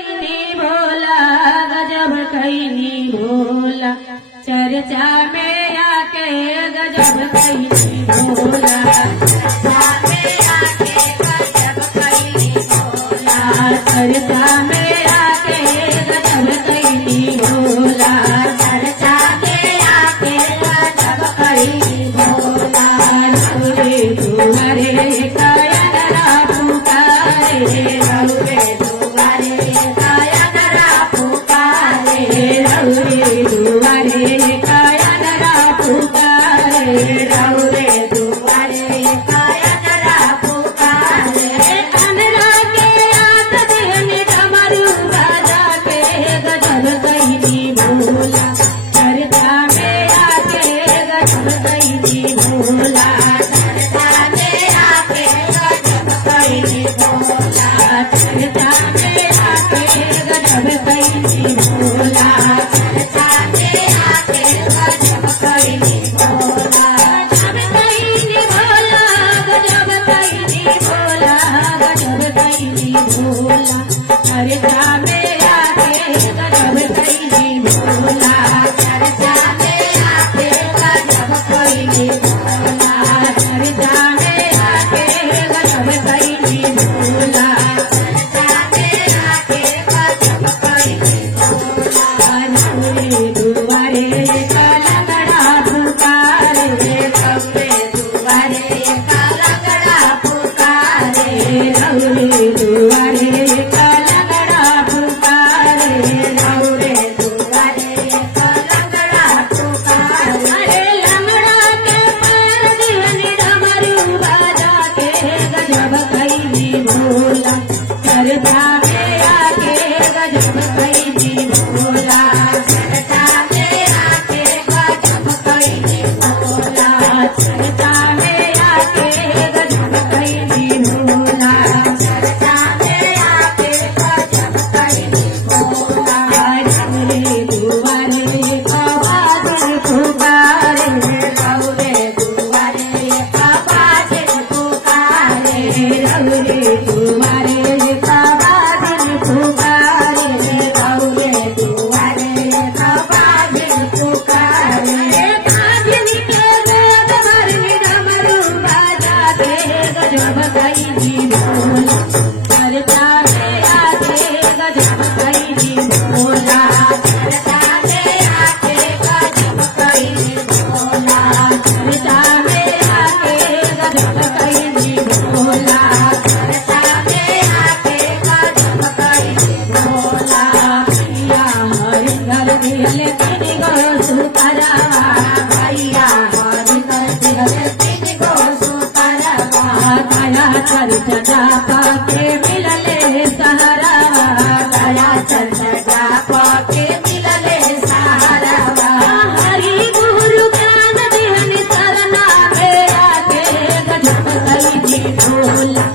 भोला गजब कैनी भोला, चर्चा में आके गजब कैनी भोला, चर्चा में आके गजब कैनी भोला, चर्चा में आके गजब कैनी भोला, चर्चा में आके गजब कैनी भोला। रघुरे तुम्हारे कायरा पुकारे, रघुरे तुम्हारे कायरा पुकारे, रघुरे तुम्हारे कायरा पुकारे, रघुरे तुम्हारे कायरा पुकारे। अनरा के आत देहने डमरू बाजा के गजब कैनी भोला, चर्चा में आके गजब कैनी भोला, चर्चा में आके गजब कैनी भोला, चर्चा में आके गजब कैनी भोला, चर्चा में आके गजब कैनी भोला, गजब कैनी भोला, गजब कैनी भोला, गजब कैनी भोला, चर्चा में आके गजब कैनी भोला, चर्चा में आके गजब कैनी भोला, चर्चा में आके गजब कैनी भोला, चर्चा में आके गजब कैनी भोला। रघुरे तुम्हारे कालगड़ा पुकारे, रघुरे तुम्हारे कालगड़ा पुकारे, रघुरे तुम्हारे कालगड़ा पुकारे, रघुरे तुम्हारे कालगड़ा पुकारे। अरे लंगड़ा के पैर दिहनी डमरू बाजा के गजब कैनी भोला, चर्चा में आके गजब कैनी भोला, चर्चा में आके गजब कैनी भोला, चर्चा में आके गजब कैनी भोला, चर्चा में आके गजब कैनी भोला। रघुरे तुम्हारे बादल पुकारे, रघुरे तुम्हारे बादल पुकारे, रघुरे तुम्हारे बादल पुकारे, रघुरे तुम्हारे बादल पुकारे। कांधनी के वेद भरनी डमरू बाजा के गजब कैनी भोला, चर्चा में आके गजब कैनी भोला, चर्चा में आके गजब कैनी भोला, चर्चा में आके गजब कैनी भोला, चर्चा में आके गजब कैनी भोला। भैया हरिंदर दिहले तीन गो सुतरवा, भैया हरिंदर दिहले तीन गो सुतरवा, दया चर्चा पाके मिलले सहारवा, दया चर्चा पाके मिलले सहारवा। हरि गुरु ज्ञान दिहनि सरना में आके गजब कैनी भोला,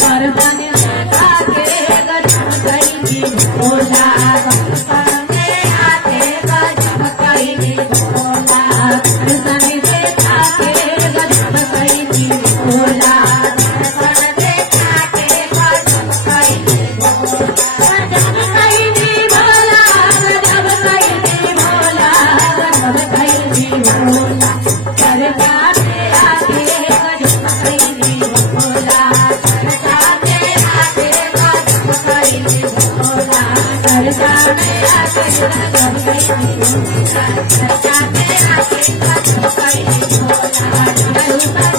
करतन देखा के गजब कैनी भोला, करतन में आके गजब कैनी भोला, करतन देखा के गजब कैनी भोला, करतन देखा के गजब कैनी भोला, गजब कैनी भोला, गजब कैनी भोला, गजब कैनी भोला, चर्चा में आके गजब कैनी भोला, चर्चा में आके गजब कैनी भोला, चर्चा में आके गजब कैनी भोला, चर्चा में आके गजब कैनी भोला।